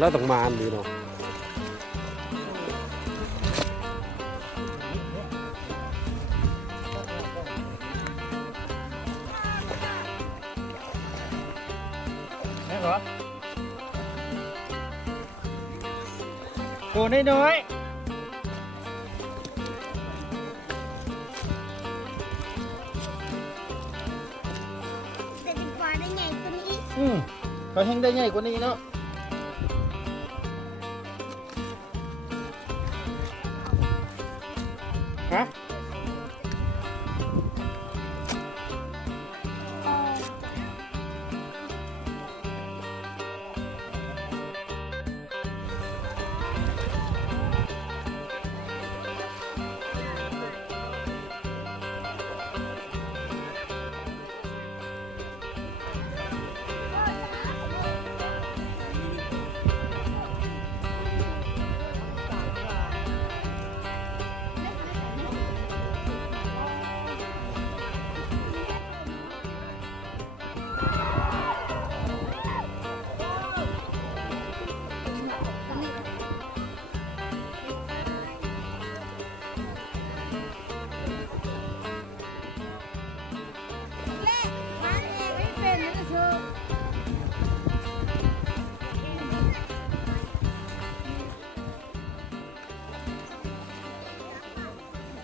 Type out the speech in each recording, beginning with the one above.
แล้วต้องมาอันนี้เนาะนี่เหรอตัวน้อยแต่ดีกว่าได้ไงตัวนี้ เขาแห้งได้ใหญ่กว่านี้เนาะฮะ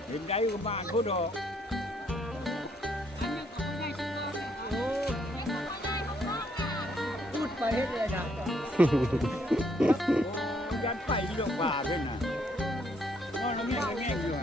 เห็นได้กับบ้านเขาดอกพูดไปให้เลยนะยันไปที่โรงพยาบาลเพื่อนน่ะนอนแล้วแง่อยู่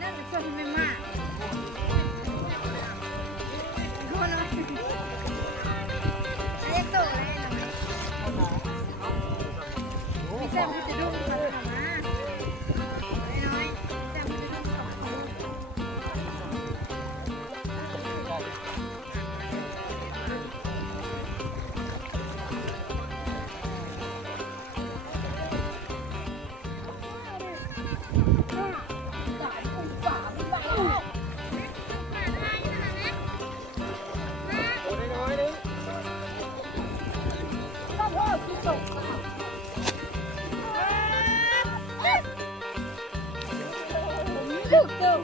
นั่นส่วนที่ไม่มากโดนแล้วเรียกตัวอะไรนะพี่แซมพี่จะดุ้งมาทำมาน้อยๆแซมพี่จะดุ้งก่อนลูกเจ้า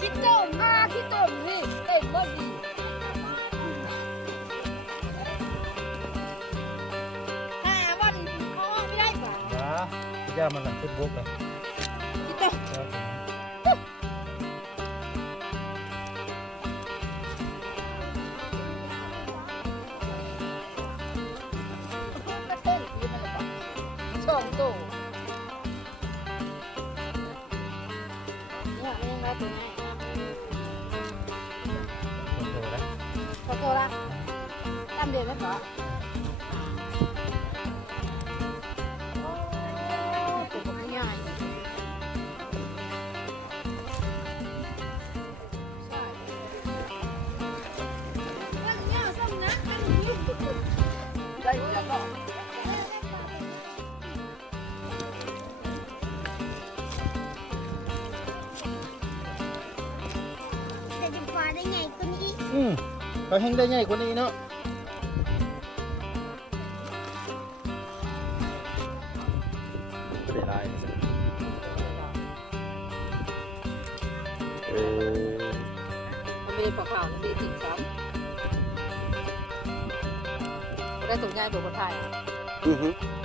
คิดเจ้ามาคิดเจ้านี่เต็มบ่ดีวันเขาไม่ได้ป่ะย่ามันหลังขึ้นบุกเลย คิดเจ้าสองตัวเนี่ยไม่ยังไงตัวนี้ขอตัวละตามเดือนไหมปะตัวก็ไม่ง่ายใช่วันนี้ซ้ำนะได้แล้วก็ได้ไงตัวนี้เขาแห้งได้ใหญ่กว่านี้เนาะไม่ได้ไล่มันไม่ได้ปลาขาวมันไม่ได้ติ่งซ้ำได้ตัวง่ายตัวคนไทย อือฮึ เ